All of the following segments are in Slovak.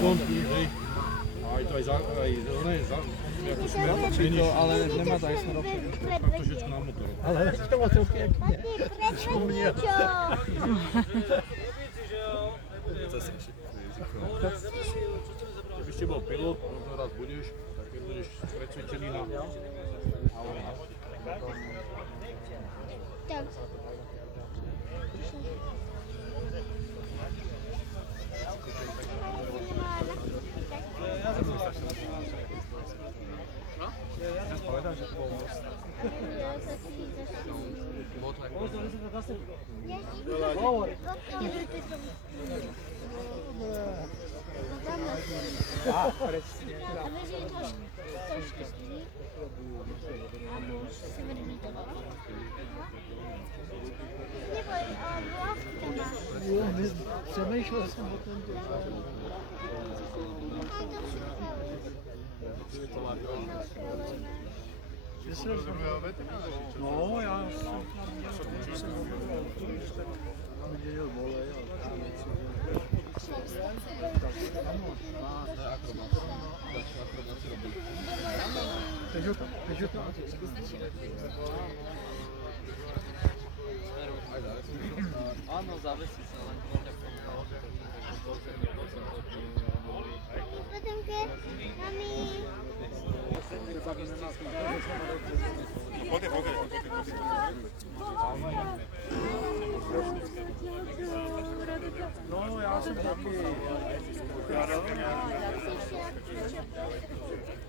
hej. A aj to aj ako smer, To, ale nemá to aj smerovku. tak trošičku na motor. Ale to má to pekne. Keby ste bol pilot, možno raz budeš, tak keď budeš precvičený na... Tak. Přemýšlel jsem o tomto. No, já jsem viděl volej, Peugeot. Áno, zavesí sa len Potemke, mami. No, já jsem taky.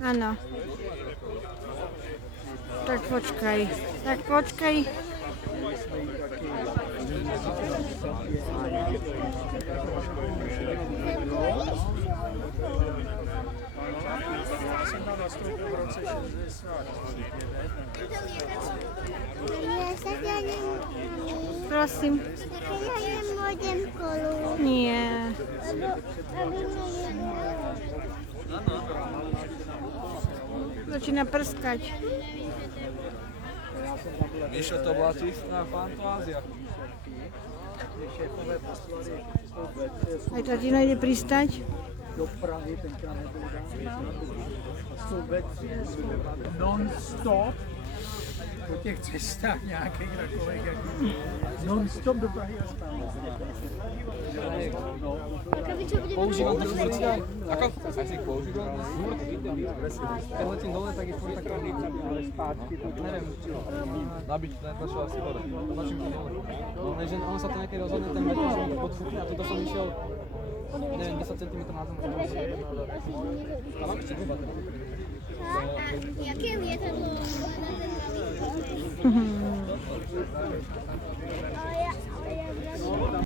Áno. Tak počkaj. Já jsem tam nastoupil v roce 69. Prosím. Ja nemôžem kolu. Nie. Aby mi nebolo. Začína prskať. Mišo, to bola čistá fantázia. Aj tatino ide pristať. Do Prahy tenkrát nebyl non-stop po těch cestách nějakých takových non-stop do Prahy a stále. Používam to vždycky. Ako? Aj si ich používal? Keď letím dole, tak je furt tak ale spátky. Neviem, nabiť, na čo asi hore. Tlačím to dole. No, že on sa to niekedy rozhodne, ten vetor, že on podfúkne a toto som išiel, neviem, 10 cm na zem. A mám ešte hruba. Jaké lietadlo na ten malý?